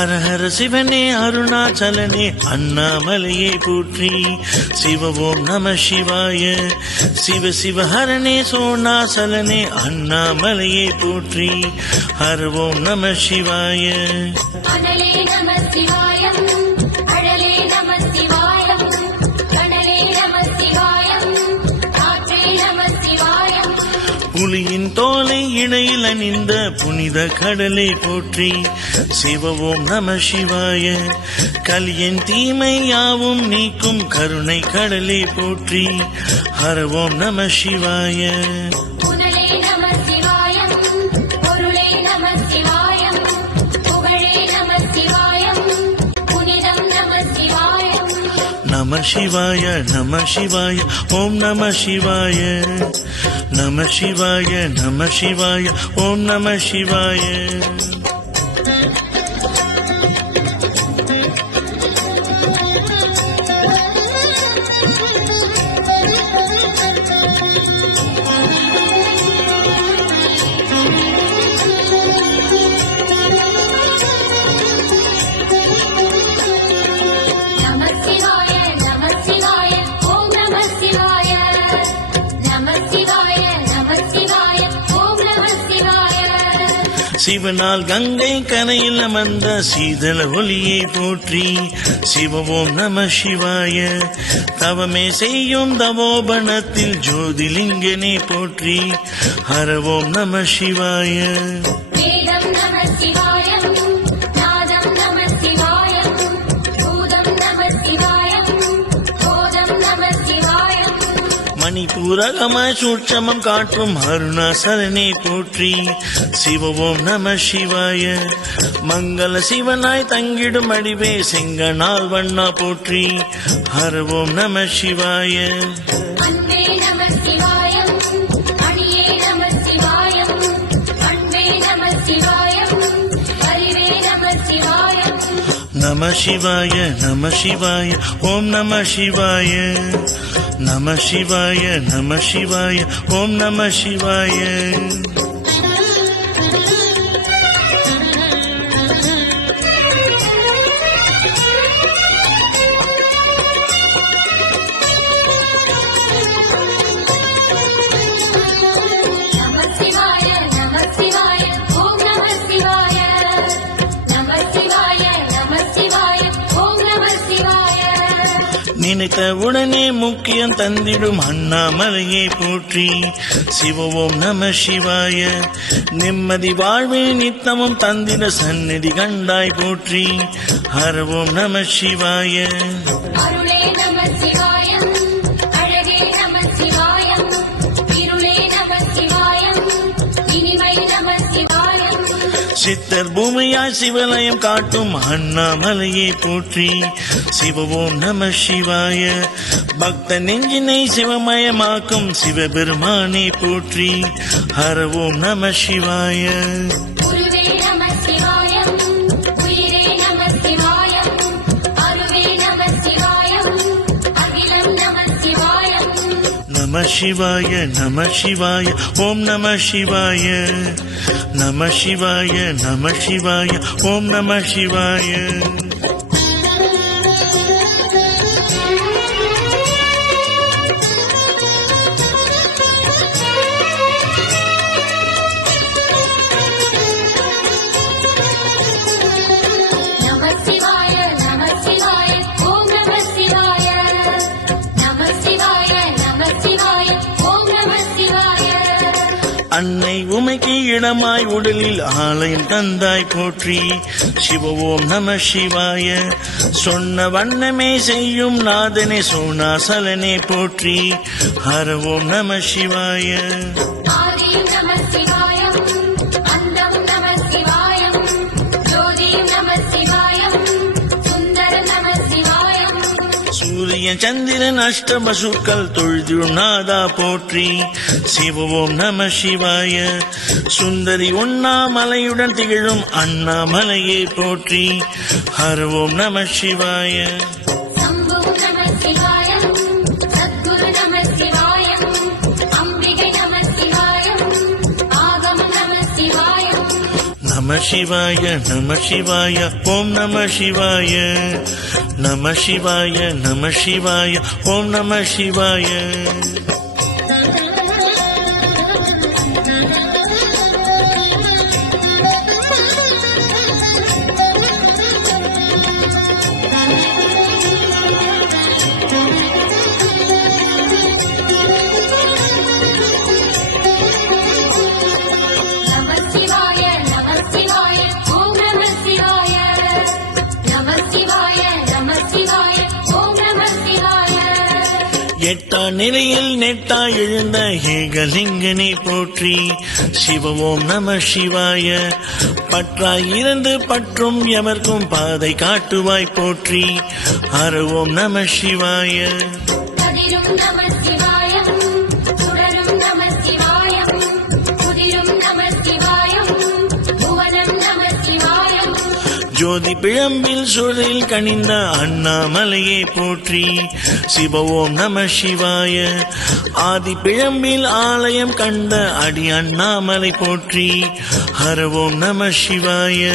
ஹரஹர சிவனே அருணாச்சலனே அண்ணாமலையை போற்றி. சிவ ஓம் நம சிவாய. சிவ சிவ ஹரனே சோணாசலனே அண்ணாமலையை போற்றி. ஹர ஓம் நம சிவாய. அனலே நம சிவாயம், அழலே நம சிவாயம், கணலே நம சிவாயம், காற்றே நம சிவாயம். புலியின் தோலை இணையில் அணிந்த புனித கடலை போற்றி. சிவ ஓம் நம சிவாய. கலியின் தீமை யாவும் நீக்கும் கருணை கடலை போற்றி. ஹர ஓம் நம சிவாய. புனலே நம சிவாயம், பொருளே நம சிவாயம், புகழே நம சிவாயம், புனிதம் நம சிவாயம். நம சிவாய நம சிவாய ஓம் நம சிவாய. நம சிவாய நம சிவாய ஓம் நம சிவாய. நம சிவாய, நம சிவாய, ஓம் நம சிவாய. நம சிவாய, நம சிவாய, ஓம் நம சிவாய. சிவனால் கங்கை கரையில் அமர்ந்த சீதள ஒளியை போற்றி. சிவ ஓம் நம சிவாய. தவமே செய்யும் தவோபனத்தில் ஜோதிலிங்கனே போற்றி. ஹர ஓம் நம சிவாய. வேதம் நம சிவாயம், நாதம் நம சிவாயம், பூதம் நம சிவாயம், போதம் நம சிவாயம். மணிபூரகமாய் சூட்சமம் காட்டும் அருணாசலனை போற்றி. சிவ ஓம் நம சிவாய. மங்கள சிவனாய் தங்கிடும் அடிவே செங்கனால் வண்ணா போற்றி. ஹர ஓம் நம சிவாய. அன்பே நம சிவாயம், அணியே நம சிவாயம், அன்பே நம சிவாயம், அறிவே நம சிவாயம். நம சிவாய நம சிவாய ஓம் நம சிவாய. நம சிவாய நம சிவாய ஓம் நம சிவாய. நம சிவாய, நம சிவாய, ஓம் நம சிவாய. நம சிவாய, நம சிவாய, ஓம் நம சிவாய. நினைத்த உடனே முக்கியம் தந்திடும் அண்ணாமலையை போற்றி. சிவ ஓம் நம சிவாய. நிம்மதி வாழ்வில் நித்தமும் தந்திட சந்நிதி கண்டாய் போற்றி. ஹர ஓம் நம சிவாய. அருளே நம சிவாயம், அழகே நம சிவாயம், இருளே நம சிவாயம், இனிமை நம சிவாயம். சித்தர் பூமியாய் சிவலயம் காட்டும் அண்ணாமலையை போற்றி. சிவ ஓம் நம சிவாய. பக்த நெஞ்சினை சிவமயமாக்கும் சிவபெருமானை போற்றி. ஹர ஓம் நம சிவாய. குருவே நம சிவாயம், உயிரே நம சிவாயம், அருவே நம சிவாயம், அகிலம் நம சிவாயம். நம சிவாய நம சிவாய ஓம் நம சிவாய. நம சிவாய நம சிவாய ஓம் நம சிவாய. நம சிவாய, நம சிவாய, ஓம் நம சிவாய. நம சிவாய, நம சிவாய, ஓம் நம சிவாய. அன்னை உமைக்கு இடமாய் உடலில் ஆலயம் தந்தாய் போற்றி. சிவ ஓம் நம சிவாய. சொன்ன வண்ணமே செய்யும் நாதனே சோணாசலனே போற்றி. ஹர ஓம் நம சிவாய. ஆதியும் நம சிவாயம், அந்தம் நம சிவாயம், ஜோதியும் நம சிவாயம், சுந்தரம் நம சிவாயம். சூரியன் சந்திரன் அஷ்டமசுக்கள் தொழுதிடும் நாதா போற்றி. சிவ ஓம் நம சிவாய. சுந்தரி உண்ணாமலையுடன் திகழும் அண்ணாமலையை போற்றி. ஹர ஓம் நம சிவாய. சம்பு நம சிவாயம், சத்குரு நம சிவாயம், அம்பிகை நம சிவாயம், ஆகம் நம சிவாயம். நம நம சிவாய நம சிவாய ஓம் நம சிவாய நம சிவாய நம சிவாய ஓம் நம சிவாய எட்டா நிலையில் நெட்டா எழுந்த ஏகலிங்கனை போற்றி சிவ ஓம் நம சிவாய பற்றாய் இருந்து பற்றும் எவர்க்கும் பாதை காட்டுவாய் போற்றி ஹர ஓம் நம சிவாய ஜோதி பிழம்பில் சுழலில் கனிந்த அண்ணாமலையை போற்றி சிவ ஓம் நம சிவாய ஆதி பிழம்பில் ஆலயம் கண்ட அடி அண்ணாமலை போற்றி ஹர ஓம் நம சிவாய